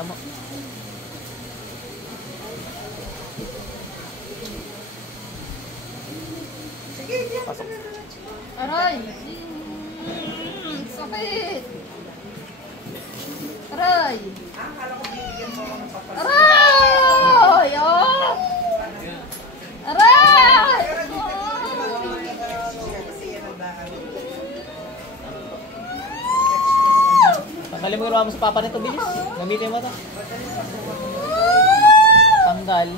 Tignan mo. Sige, diyan. Pasok. Aray! Sakit! Aray! Akala ko bibigyan mo ako ng papas. Aray! Oh! Aray! Kasi yan ang daan. Tanggalin mo yung mo sa papa nito, bilis. Gamitin mo ito. Tanggal.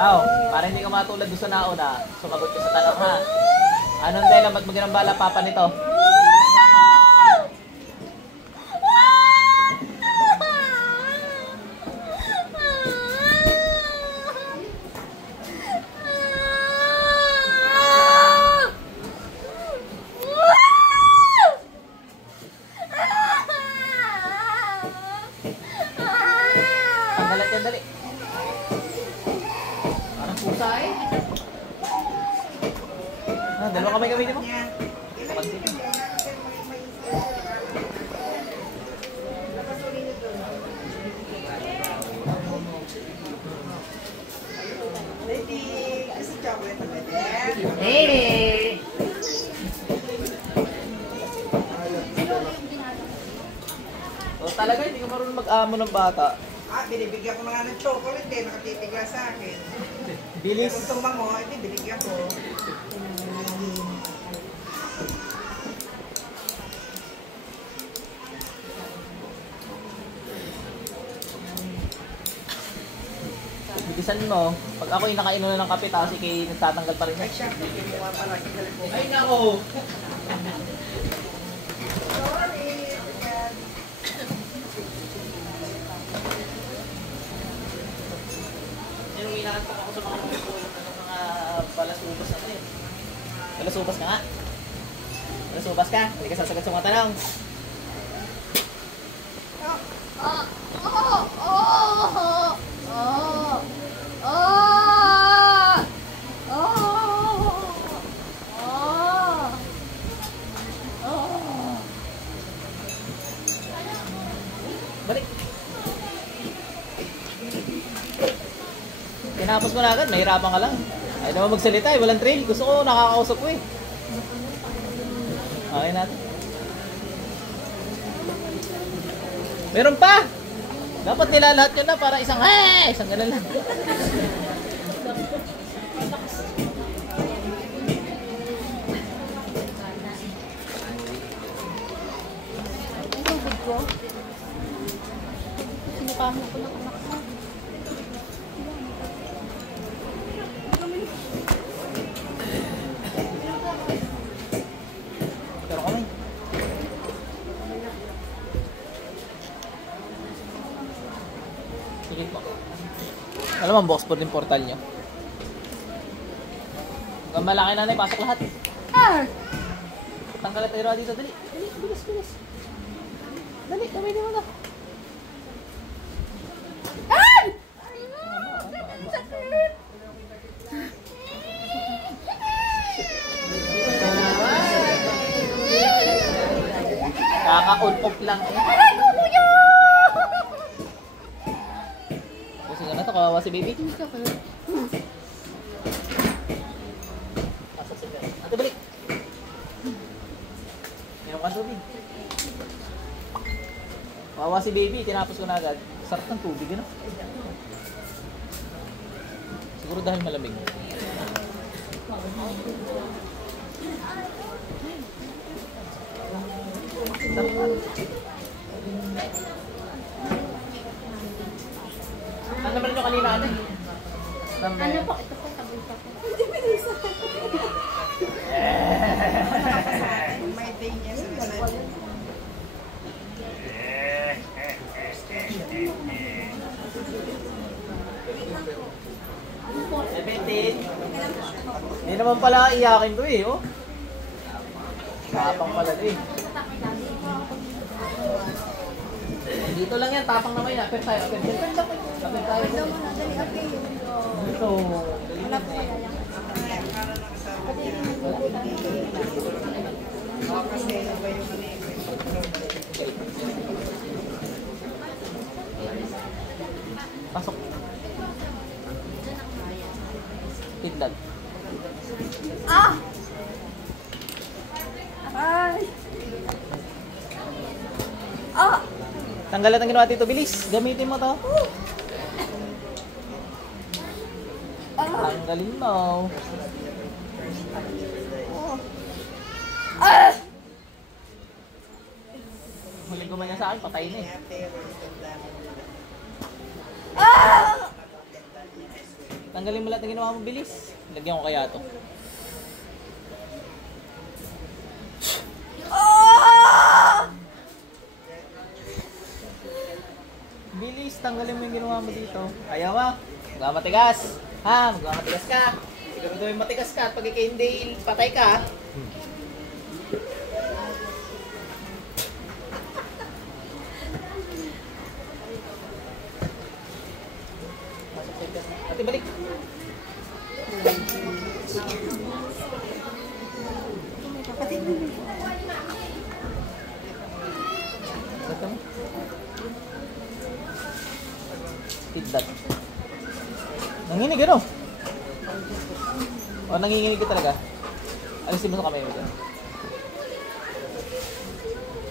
Aw, para hindi ka matulad doon sa nauna, sumagot ka sa tanong ha. Anong dahil ba't maginambala papa nito? Tanggalan yan, dali. Parang pusa eh. Dalawa kamay gamitin mo. Yan. Kapag dito. Ready? Gusto chocolate na pwede? Hey! O talaga, hindi ka marunong mag-amo ng bata. Binibigyan ko na nga ng chocolate eh. Nakatitiga sa akin. Bilis. Kung tumango, binibigyan ko. Bilisan mo. Pag ako'y nakainom na ng kape, tapos ikay nagtatanggal pa rin. Ay, siya. Kinuha pala. Kinuha ko. Ay, nako! Sorry. Yan. Yung inaantok ako sa mga palasubas na yun. Palasubas ka nga. Palasubas ka. Hindi ka sasagot sa mga tanong. Oh! Oh! Oh! Oh! Oh! Oh! Balik. Tinapos ko na agad, mahirapan ka lang. Ayaw naman magsalita eh, walang trail. Gusto ko, nakakausap ko eh. Okay natin. Meron pa! Dapat nilalahat yun na para isang isang gano'n lang. Ang tubig ko. Sinukahan ko ng anak ko. Pero kamay. Sulit mo. Alam mo, box po din portal nyo. Hanggang malaki na pasok lahat. Ah! Tanggal at iro dito, dali. Dali, bilis, bilis. Dali, kamay din mo na. Ay! Sakit! Kaka-on-off lang. Aray ko, kuya! Kasi nga na to, kawawa si baby. Ate, balik. Meron ka tubig. Kawawa si baby, tinapos ko na agad. Sarap ng tubig, ano? Siguro dahil malamig. Ano naman nyo kanina, ano? Ano po? Ito po, tabi pa po. May day niya sa nasan. Hindi naman pala iyakin to eh, oh. Tapang pala to eh. Dito lang yan, tapang naman yan. Apir tayo, apir. Apir tayo. Dito. Wala po kaya lang. Kasi ano ba yung Pasok. Kidlat. Ah! Ay! Ah! Tanggal lahat ang ginawa dito. Bilis. Gamitin mo to. Ah! Tanggalin mo. Ah! Huling gumanya sa akin, patay na eh. Ah! Tanggalin mo lahat ng ginawa mo. Bilis. Lagyan ko kaya to. Ah! Bilis, tanggalin mo yung ginawa mo dito. Ayaw mo. Magmamatigas. Ha? Magmamatigas ka. Siguro may matigas ka at pag ikay hindi, patay ka. Pati balik. Kapatid mo. Ito mo. Kidlat. Nanginig ano? O nanginginig ka talaga? Alisin mo sa kamay mo dyan.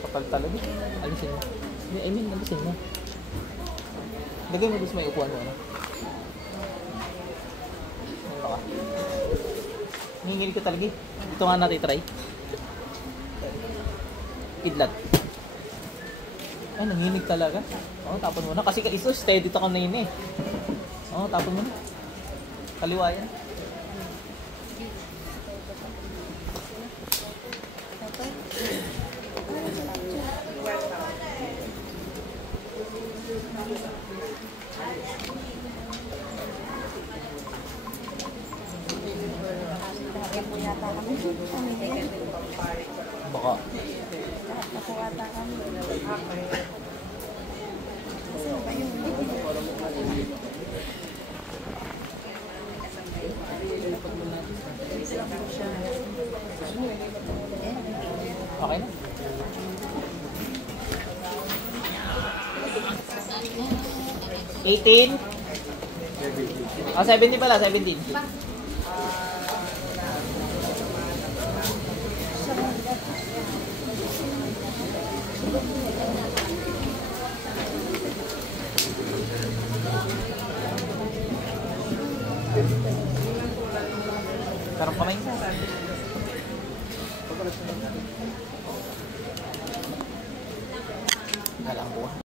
Kapal talaga. Alisin mo. I mean, alisin mo. Lagay mo doon sa may upuan mo. Ano? Ano ka? Nanginginig ka talaga eh. Ito nga natin try. Kidlat. Ay, nanginig talaga. Oo, tapon mo na. Kasi iso, steady to ka na yun eh. Oo, tapon mo na. Kaliwa yan. Lagi po yata kami. Baka. Lahat po yata kami. Okay na. 18. Oh, 17 pala, 17. Sarap kamay.